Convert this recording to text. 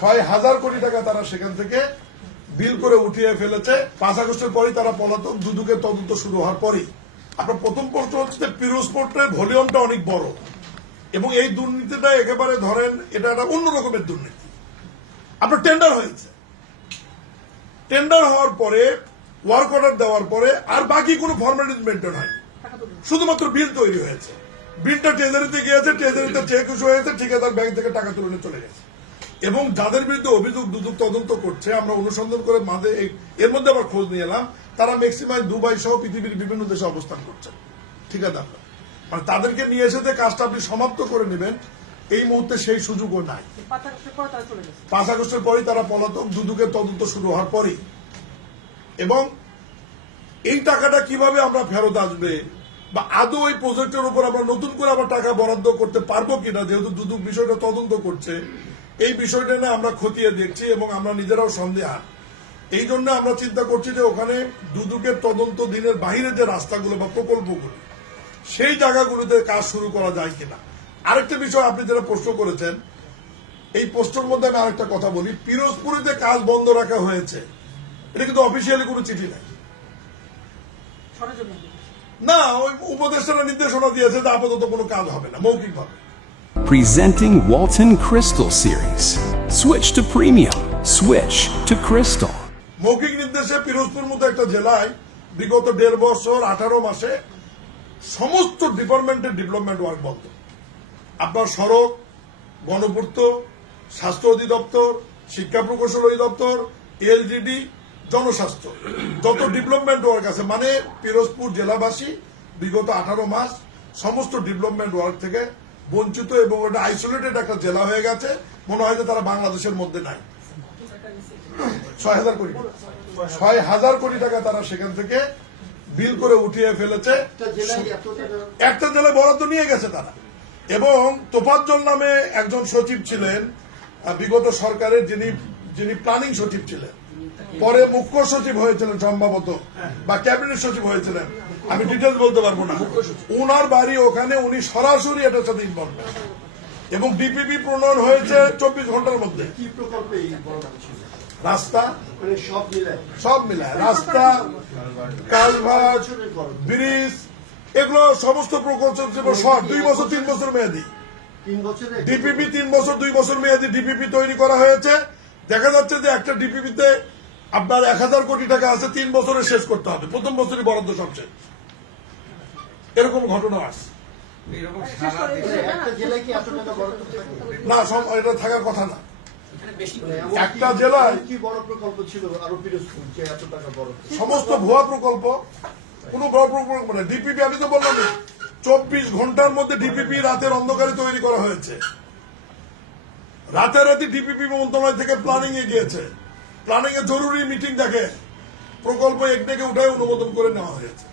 6,000 কোটি টাকা তারা সেখান থেকে বিল করে উঠিয়ে ফেলেছে। 5 আগস্টের পরই তারা পলাতক। দুদকের তদন্ত শুরু হওয়ার পরই আপনার প্রথম প্রশ্ন হচ্ছে পিরোজ পোর্টের ভলিউমটা অনেক বড় এবং এই দুর্নীতিটা একেবারে ধরেন এটা একটা অন্য রকমের দুর্নীতি। আপনার টেন্ডার হয়েছে, টেন্ডার হওয়ার পরে ওয়ার্ক অর্ডার দেওয়ার পরে আর বাকি কোনো ফর্মালিটি মেনটেন হয়নি, শুধুমাত্র বিল তৈরি হয়েছে। বিলটা ট্রেজারিতে গিয়েছে, ট্রেজারিতে চেক ইস্যু হয়েছে, ঠিকাদার ব্যাংক থেকে টাকা তুলে চলে গেছে। এবং যাদের বিরুদ্ধে অভিযোগ দুদক তদন্ত করছে, আমরা অনুসন্ধান করে এর মধ্যে আবার খোঁজ নিয়ে এলাম, তারা ম্যাক্সিমাম দুবাই সহ পৃথিবীর বিভিন্ন দেশে অবস্থান করছে ঠিকাদার। মানে তাদেরকে নিয়ে এসে কাজটা আপনি সমাপ্ত করে নেবেন এই মুহূর্তে সেই সুযোগও নাই। 5 আগস্টের পরই তারা পলাতক। দুদকের তদন্ত শুরু হওয়ার পরই এবং এই টাকাটা কিভাবে আমরা ফেরত আসবে বা আদৌ এই প্রজেক্টের উপর আমরা নতুন করে আবার টাকা বরাদ্দ করতে পারবো কিনা, যেহেতু দুদক বিষয়টা তদন্ত করছে, এই বিষয়টা নিয়ে আমরা খতিয়ে দেখছি এবং আমরা নিজেরাও সন্দেহান। এই জন্য আমরা চিন্তা করছি যে ওখানে দুদকের তদন্ত দিনের বাহিরে যে রাস্তাগুলো বা প্রকল্পগুলো সেই জায়গাগুলোতে কাজ শুরু করা যায় কিনা। আরেকটা বিষয় আপনি যেটা প্রশ্ন করেছেন, এই প্রশ্নের মধ্যে আমি আরেকটা কথা বলি। পিরোজপুরে কাজ বন্ধ রাখা হয়েছে, এটা কিন্তু অফিসিয়ালি কোনো চিঠি নাই না, ওই উপদেষ্টারা নির্দেশনা দিয়েছে যে আপাতত কোনো কাজ হবে না, মৌখিকভাবে। Presenting Walton Crystal Series. Switch to premium. Switch to Crystal. মৌখিক নির্দেশে পিরোজপুর মতো একটা জেলায় বিগত 1.5 বছর 18 মাসে সমস্ত ডিপার্টমেন্টের ডেভেলপমেন্ট ওয়ার্ক বন্ধ। আপনার সড়ক, গণপূর্ত, স্বাস্থ্য অধিদপ্তর, শিক্ষা প্রকৌশল অধিদপ্তর, এলজিডি, জনস্বাস্থ্য, যত ডেভেলপমেন্ট ওয়ার্ক আছে, মানে পিরোজপুর জেলাবাসী বিগত 18 মাস সমস্ত ডেভেলপমেন্ট ওয়ার্ক থেকে বঞ্চিত এবং এটা আইসোলেটেড একটা জেলা হয়ে গেছে। মনে হয় যে তারা বাংলাদেশের মধ্যে নাই। 6,000 কোটি টাকা তারা সেখান থেকে বিল করে উঠিয়ে ফেলেছে। একটা জেলায় বরাদ্দ নিয়ে গেছে তারা। এবং তোফাজ্জল নামে একজন সচিব ছিলেন বিগত সরকারের, যিনি প্ল্যানিং সচিব ছিলেন, পরে মুখ্য সচিব হয়েছিলেন সম্ভবত, বা ক্যাবিনেট সচিব হয়েছিলেন, আমি ডিটেলস বলতে পারবো না। উনার বাড়ি ওখানে, উনি সরাসরি এটার সাথে ইনভলভ এবং ডিপিপি প্রণয়ন হয়েছে 24 ঘন্টার মধ্যে। কি প্রকল্পে রাস্তা সব মিলায় রাস্তা, কালভার্ট, ব্রিজ, এগুলো সমস্ত প্রকল্প 2 বছর 3 বছর মেয়াদী। ডিপিপি 3 বছর 2 বছর মেয়াদী ডিপিপি তৈরি করা হয়েছে। দেখা যাচ্ছে যে একটা ডিপিপিতে আপনার 1,000 কোটি টাকা আছে, 3 বছরে শেষ করতে হবে, প্রথম বছরই বরাদ্দ সবচেয়ে। এরকম ঘটনা আসছে না, এটা থাকার কথা না। একটা জেলায় কি বড় প্রকল্প ছিল আরো পিরোজপুর যে এত টাকা বড়? সমস্ত ভুয়া প্রকল্প, কোন বড় প্রকল্প না। ডিপিপি আমি তো বললাম 24 ঘন্টার মধ্যে ডিপিপি রাতের অন্ধকারে তৈরি করা হয়েছে। রাতারাতি ডিপিপি মন্ত্রণালয় থেকে প্ল্যানিং এ গিয়েছে, প্ল্যানিং এ জরুরি মিটিং দেখে প্রকল্প এক ডেকে উঠায় অনুমোদন করে নেওয়া হয়েছে।